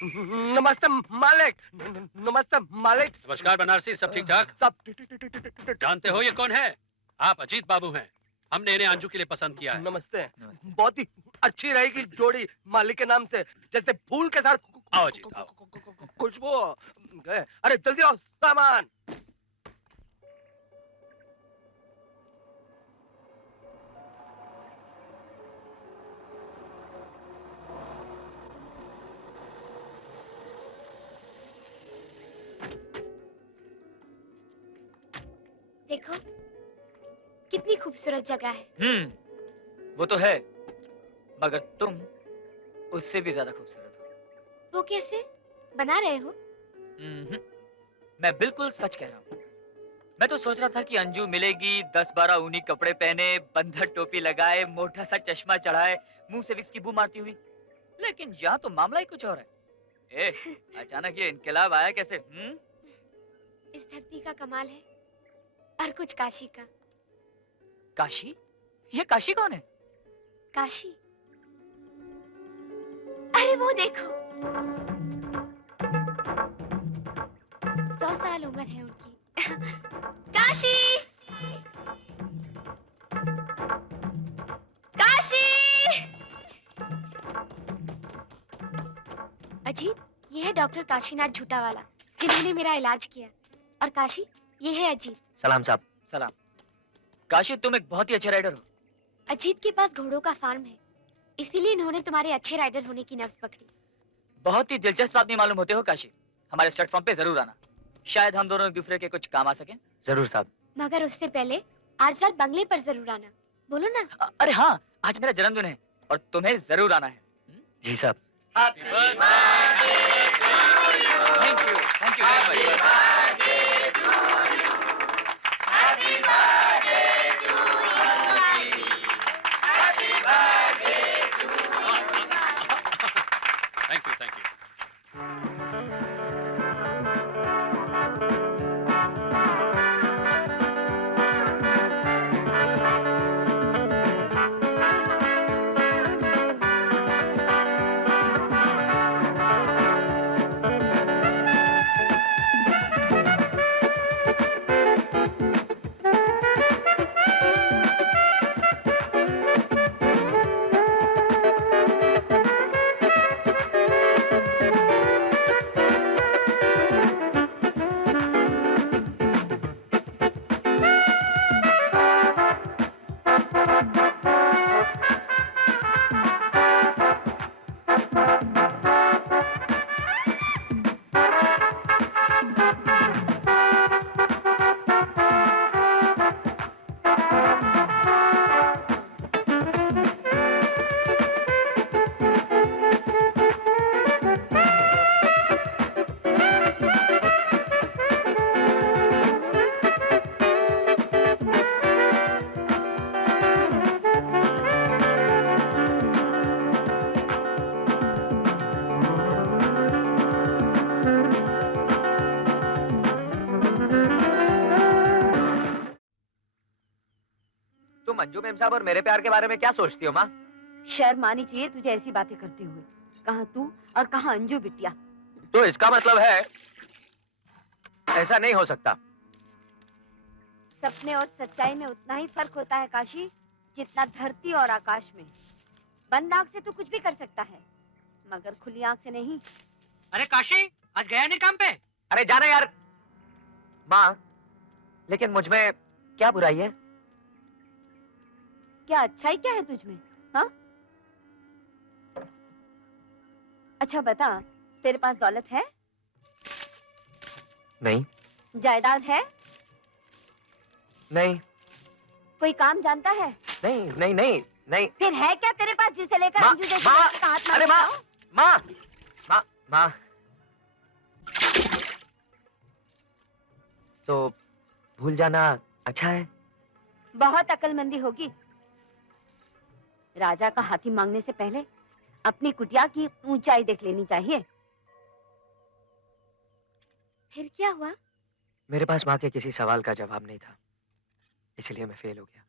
नमस्ते मालिक। नमस्ते मालिक। नमस्कार बनारसी, सब ठीक ठाक? सब जानते हो ये कौन है? आप अजीत बाबू हैं। हमने इन्हें अंजू के लिए पसंद किया है। नमस्ते। बहुत ही अच्छी रहेगी जोड़ी मालिक के नाम से, जैसे फूल के साथ आओ अजीत, आओ। खुशबू। अरे जल्दी आओ, सामान। देखो कितनी खूबसूरत जगह है। वो तो है, मगर तुम उससे भी ज्यादा खूबसूरत हो। वो कैसे? बना रहे हो? मैं बिल्कुल सच कह रहा हूँ। मैं तो सोच रहा था कि अंजू मिलेगी, 10-12 ऊनी कपड़े पहने, बंदर टोपी लगाए, मोटा सा चश्मा चढ़ाए, मुंह से विक्स की बू मारती हुई। लेकिन यहाँ तो मामला ही कुछ और है। अचानक ये इनकलाब आया कैसे? इस धरती का कमाल है, और कुछ काशी का। काशी? ये काशी कौन है? काशी? अरे वो देखो, 100 साल उम्र है उनकी। काशी! काशी! अजीत, ये है डॉक्टर काशीनाथ झूठावाला, जिन्होंने मेरा इलाज किया। और काशी, ये है अजीत। सलाम साहब। सलाम। काशी, तुम एक बहुत ही अच्छे राइडर हो। अजीत के पास घोड़ों का फार्म है, इसीलिए इन्होंने तुम्हारे अच्छे राइडर होने की नब्ज पकड़ी। बहुत ही दिलचस्प आदमी मालूम होते हो काशी। हमारे स्टड फॉर्म पे जरूर आना, शायद हम दोनों एक दूसरे के कुछ काम आ सकें। जरूर साहब। मगर उससे पहले आज रात बंगले पर जरूर आना, बोलो ना। अरे हाँ, आज मेरा जन्मदिन है और तुम्हें जरूर आना है। जी साहब। Thank you very much. Thank you. तुम अंजू मेम साहब और मेरे प्यार के बारे में क्या सोचती हो माँ? शर्म आनी चाहिए तुझे ऐसी बातें करते हुए। कहाँ तू और कहाँ अंजू बिटिया। तो इसका मतलब है ऐसा नहीं हो सकता। सपने और सच्चाई में उतना ही फर्क होता है काशी, जितना धरती और आकाश में। बंद आंख से तो कुछ भी कर सकता है, मगर खुली आंख से नहीं। अरे काशी, आज गया नहीं काम पे? अरे जाना यार। माँ, लेकिन मुझ में क्या बुराई है? क्या अच्छाई क्या है तुझ में? हाँ? अच्छा बता, तेरे पास दौलत है? नहीं। जायदाद है? नहीं। कोई काम जानता है? नहीं नहीं नहीं नहीं। फिर है क्या तेरे पास जिसे लेकर माँ, अंजू जैसी माँ, लड़की का हाथ अरे माँ, माँ, माँ, माँ। तो भूल जाना अच्छा है। बहुत अक्लमंदी होगी। राजा का हाथी मांगने से पहले अपनी कुटिया की ऊंचाई देख लेनी चाहिए। फिर क्या हुआ? मेरे पास माँ के किसी सवाल का जवाब नहीं था, इसलिए मैं फेल हो गया।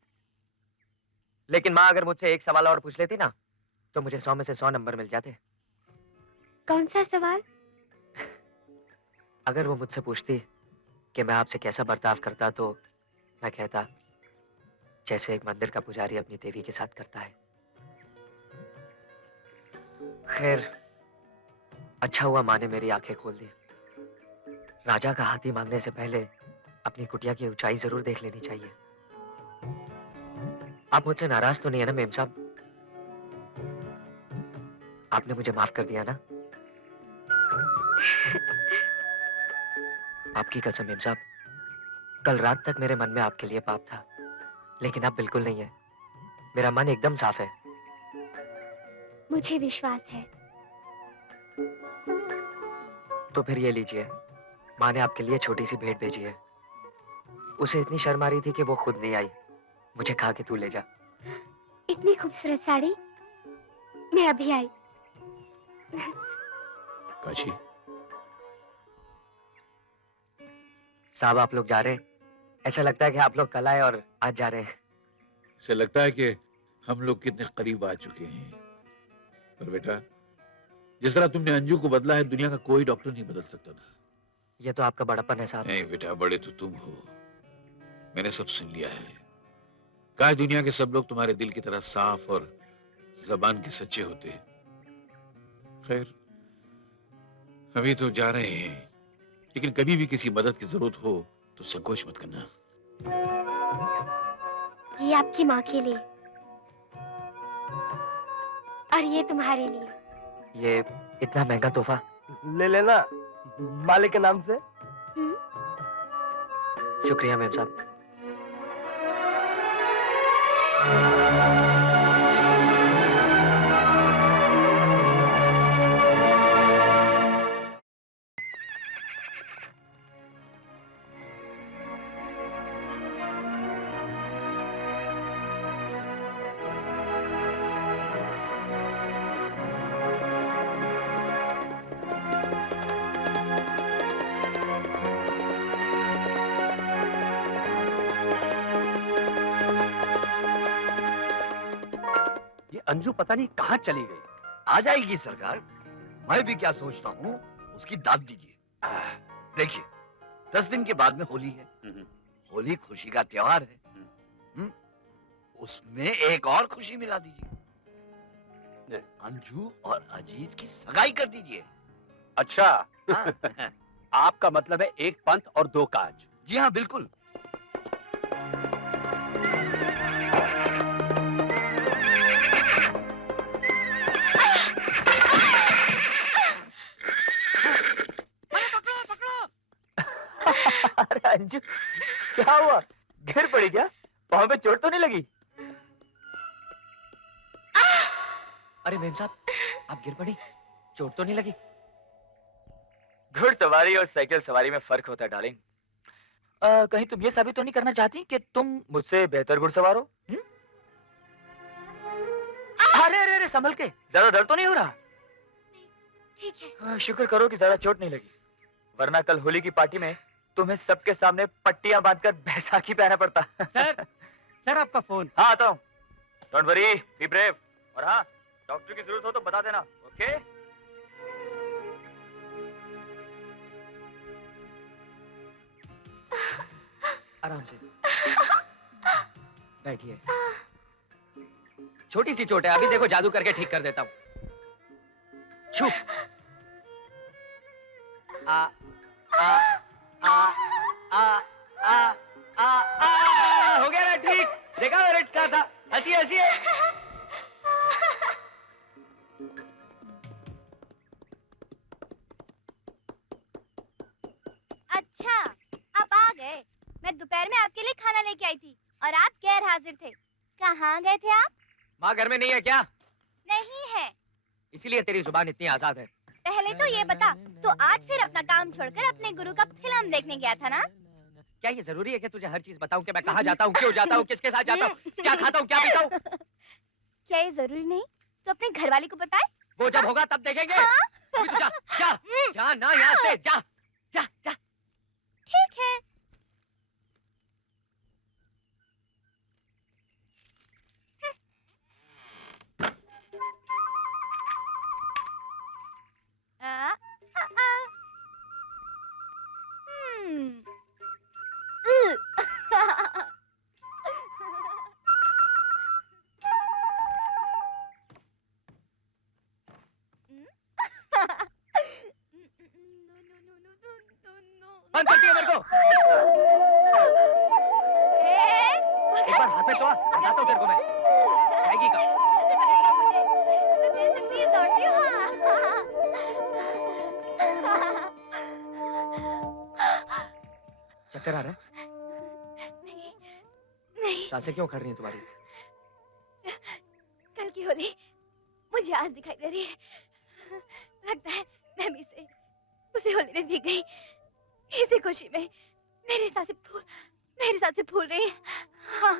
लेकिन माँ अगर मुझसे एक सवाल और पूछ लेती ना, तो मुझे 100 में से 100 नंबर मिल जाते। कौन सा सवाल? अगर वो मुझसे पूछती कि मैं आपसे कैसा बर्ताव करता तो मैं कहता जैसे एक मंदिर का पुजारी अपनी देवी के साथ करता है। खैर, अच्छा हुआ माँ ने मेरी आंखें खोल दी। राजा का हाथी मांगने से पहले अपनी कुटिया की ऊंचाई जरूर देख लेनी चाहिए। आप मुझसे नाराज तो नहीं है ना मेम साहब? आपने मुझे माफ कर दिया ना? आपकी कसम मेम साहब, कल रात तक मेरे मन में आपके लिए पाप था, लेकिन अब बिल्कुल नहीं है। मेरा मन एकदम साफ है। मुझे विश्वास है। तो फिर ये लीजिए, माँ ने आपके लिए छोटी सी भेंट भेजी है। उसे इतनी शर्म आ रही थी कि वो खुद नहीं आई। मुझे कहा कि तू ले जा। इतनी खूबसूरत साड़ी, मैं अभी आई। काशी, साहब आप लोग जा रहे हैं? ऐसा लगता है कि आप लोग कल आए और आज जा रहे हैं। ऐसा लगता है कि हम लोग कितने करीब आ चुके हैं। पर बेटा, जिस तरह तुमने अंजू को बदला है, दुनिया का कोई डॉक्टर नहीं बदल सकता था। ये तो आपका बड़प्पन है साहब। नहीं बेटा, बड़े तो तुम हो। मैंने सब सुन लिया है। कहा दुनिया के सब लोग तुम्हारे दिल की तरह साफ और जबान के सच्चे होते हैं। खैर, अभी तो जा रहे हैं, लेकिन कभी भी किसी मदद की जरूरत हो तो संकोच मत करना। ये आपकी माँ के लिए और ये तुम्हारे लिए। ये इतना महंगा तोहफा। ले लेना मालिक के नाम से। शुक्रिया मेम साहब। ये अंजू पता नहीं कहाँ चली गई। आ जाएगी सरकार। मैं भी क्या सोचता हूँ, उसकी दाद दीजिए। देखिए, 10 दिन के बाद में होली है। होली खुशी का त्योहार है। उसमें एक और खुशी मिला दीजिए। अंजू और अजीत की सगाई कर दीजिए। अच्छा, हाँ। आपका मतलब है एक पंथ और दो काज। जी हाँ, बिल्कुल। अरे अंजू, क्या हुआ? गिर पड़ी क्या? पाँव पे चोट तो नहीं लगी? अरे मेम साहब, आप गिर पड़ी? चोट तो नहीं लगी? घुड़सवारी और साइकिल सवारी में फर्क होता है डार्लिंग। कहीं तुम ये साबित तो नहीं करना चाहती कि तुम मुझसे बेहतर घुड़सवार हो? अरे अरे अरे, संभल के। ज्यादा दर्द तो नहीं हो रहा? ठीक है। शुक्र करो कि ज्यादा चोट नहीं लगी, वरना कल होली की पार्टी में तुम्हें सबके सामने पट्टियां बांधकर बैसाखी पहना पड़ता। सर आपका फोन। हाँ, आता हूँ। Don't worry, be brave. और हाँ, डॉक्टर की जरूरत हो तो बता देना, ओके? आराम से बैठिए। छोटी सी चोट है, अभी देखो जादू करके ठीक कर देता हूँ। छू। आ आ आ आ आ आ आ हो गया ना ठीक? देखा मेरे का था। हंसी हंसी। अच्छा, आप आ गए। मैं दोपहर में आपके लिए खाना लेके आई थी और आप गैर हाजिर थे। कहाँ गए थे आप? माँ घर में नहीं है क्या? नहीं है। इसीलिए तेरी जुबान इतनी आजाद है। पहले तो ये बता, तो आज फिर अपना काम छोड़कर अपने गुरु का फिल्म देखने गया था ना? क्या ये जरूरी है कि तुझे हर चीज बताऊं कि मैं कहाँ जाता हूँ, क्यों जाता हूँ, किसके साथ जाता हूँ, क्या खाता हूँ, क्या पीता हूँ? क्या ये जरूरी नहीं? तो अपने घरवाली को बताए। वो जब होगा तब देखेंगे। हाँ? अभी तो जा, जा, जा ना यहाँ से, जा, जा, जा। ठीक है। बंद करती है मेरे को। एक बार हाथ में तो आ, बताता हूँ तेरे को मैं। जाएगी कहाँ? चक्कर आ रहा है? नहीं, सांसें क्यों खड़ रही हैं तुम्हारी? कल की होली मुझे आज दिखाई दे रही है। लगता है मैं भी से उसी होली में भीग गई। इसी खुशी में मेरे सांसें फूल रही है। हाँ।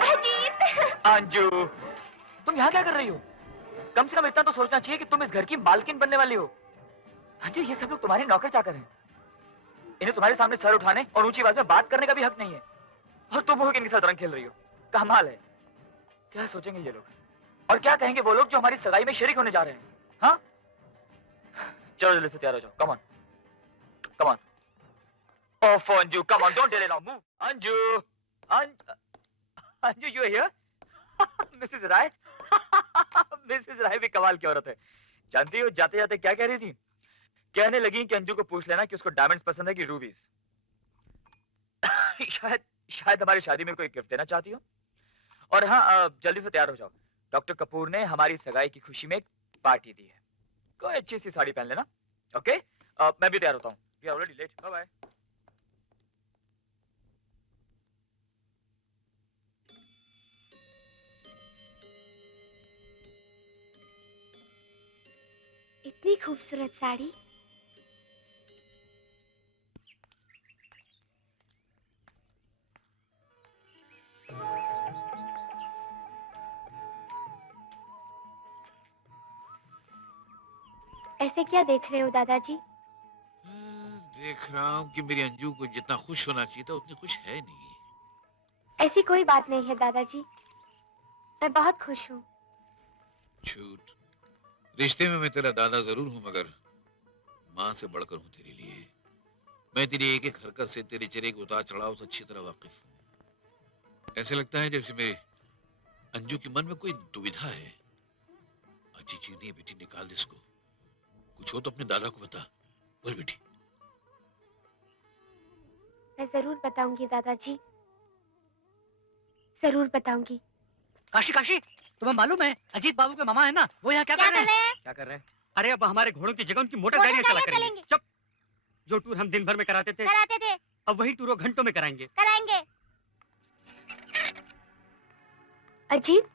अजीत! अंजू, तुम यहाँ क्या कर रही हो? कम से कम इतना तो सोचना चाहिए कि तुम इस घर की मालकिन बनने वाली हो। अंजू, ये सब लोग तुम्हारे नौकर चाकर हैं। इन्हें तुम्हारे सामने सर उठाने और ऊंची आवाज में बात करने का भी हक नहीं है। और तुम हो कि इनके साथ रंग खेल रही हो। कमाल है। क्या सोचेंगे ये लोग? और क्या कहेंगे वो लोग जो हमारी सगाई में शरीक होने जा रहे हैं? हाँ? चलो जल्दी से तैयार हो जाओ। Come on, come on. ओफ Anju, come on, don't delay now, move. Anju, Anju, you are here? Mrs Rai. Mrs Rai भी कमाल की औरत है। जानती हो जाते जाते क्या कह रही थी? कहने लगी कि अंजू को पूछ लेना कि उसको डायमंड्स पसंद है कि रूबीज। शायद हमारी शादी में कोई गिफ्ट देना चाहती हो। और हाँ, जल्दी से तैयार हो जाओ। डॉक्टर कपूर ने हमारी सगाई की खुशी में एक पार्टी दी है। कोई अच्छी सी साड़ी पहन लेना। ओके, मैं भी तैयार होता हूँ। We are already late. Bye bye. इतनी खूबसूरत साड़ी। ऐसे क्या देख रहे हो दादाजी? देख रहा हूँ कि मेरी अंजू को जितना खुश होना चाहिए था उतनी खुश है नहीं। ऐसी कोई बात नहीं है दादाजी, मैं बहुत खुश हूँ। झूठ। रिश्ते में मैं तेरा दादा जरूर हूँ, मगर माँ से बढ़कर हूँ तेरे लिए। मैं तेरी एक एक हरकत से, तेरे चेहरे के उतार चढ़ाव से अच्छी तरह वाकिफ हूँ। ऐसे लगता है जैसे मेरे अंजू के मन में कोई दुविधा है। अच्छी चीज नहीं है बेटी, निकाल दे इसको। कुछ हो तो अपने दादा को बता। बोल बेटी। मैं जरूर बताऊंगी दादाजी, जरूर बताऊंगी। काशी काशी, तुम्हें मालूम है अजीत बाबू के मामा है ना, वो यहाँ क्या कर रहे हैं? क्या कर रहे हैं? अरे अब हमारे घोड़ों की जगह उनकी मोटर गाड़ियाँ चला करेंगे। चुप। जो टूर हम दिन भर में कराते थे अब वही टूर वो घंटों में कराएंगे। अजीत,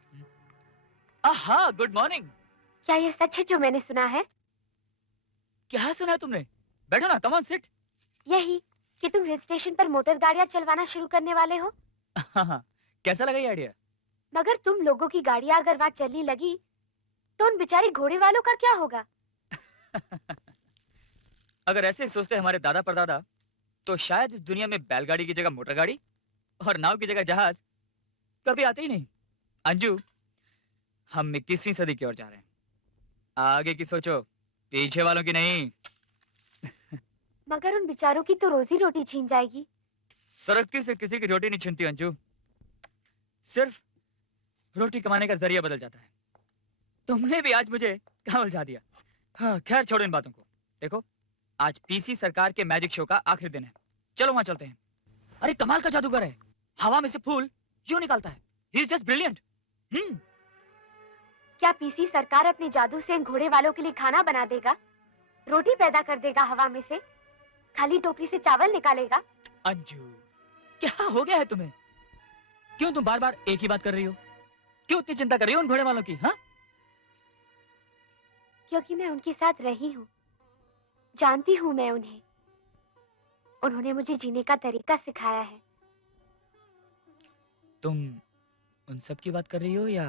हाँ, गुड मॉर्निंग। क्या ये सच है जो मैंने सुना है? क्या सुना है तुमने? बैठो ना, कम ऑन सिट। यही कि तुम हिल स्टेशन पर मोटर गाड़ियाँ चलवाना शुरू करने वाले हो। हाँ, कैसा लगा ये आइडिया? मगर तुम लोगों की गाड़ियाँ अगर वहाँ चलने लगी तो उन बेचारे घोड़े वालों का क्या होगा? अगर ऐसे सोचते हमारे दादा परदादा तो शायद इस दुनिया में बैलगाड़ी की जगह मोटर गाड़ी और नाव की जगह जहाज कभी आते ही नहीं। अंजू, हम 21वीं सदी की ओर जा रहे हैं। आगे की सोचो, पीछे वालों की नहीं। मगर उन बेचारों की तो रोजी रोटी छीन जाएगी। तरक्की से किसी की रोटी नहीं छीनती अंजू, सिर्फ रोटी कमाने का जरिया बदल जाता है। तुमने भी आज मुझे कहाँ उलझा दिया। हाँ, खैर छोड़ो इन बातों को। देखो, आज पीसी सरकार के मैजिक शो का आखिरी दिन है। चलो वहां चलते हैं। अरे कमाल का जादूगर है, हवा में से फूल यूं निकालता है। He is just brilliant. क्या पीसी सरकार अपने जादू से इन घोड़े वालों के लिए खाना बना देगा, रोटी पैदा कर देगा हवा में से, खाली टोकरी से चावल निकालेगा? अंजू, क्या हो गया है तुम्हें? क्यों तुम बार बार एक ही बात कर रही हो? क्यों इतनी चिंता कर रही हो उन घोड़े वालों की? हाँ, क्योंकि मैं उनके साथ रही हूँ, जानती हूँ मैं उन्हें। उन्होंने मुझे जीने का तरीका सिखाया है। तुम उन सब की बात कर रही हो या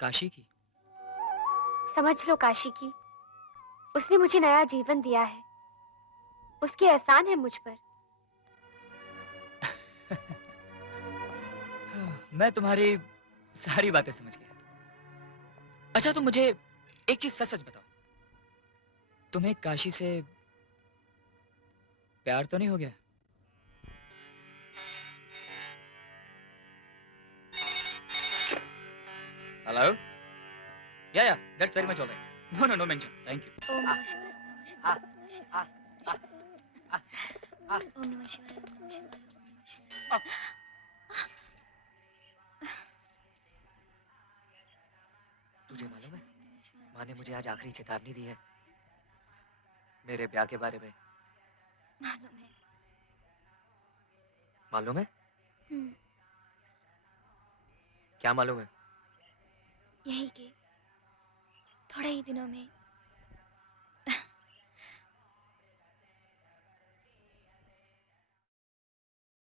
काशी की? समझ लो काशी की। उसने मुझे नया जीवन दिया है, उसके एहसान है मुझ पर। मैं तुम्हारी सारी बातें समझ गया। अच्छा, तुम मुझे एक चीज सच सच बताओ, तुम्हें काशी से प्यार तो नहीं हो गया? Hello, yeah that's very much alright. No mention. Thank you. ओम नमः शिवाय, ओम नमः शिवाय, ओम नमः शिवाय, ओम नमः शिवाय, ओम नमः शिवाय. तुझे मालूम है माँ ने मुझे आज आखिरी चेतावनी दी है मेरे ब्याह के बारे में. मालूम है. मालूम है? हम्म, क्या मालूम है? यही कि थोड़े ही दिनों में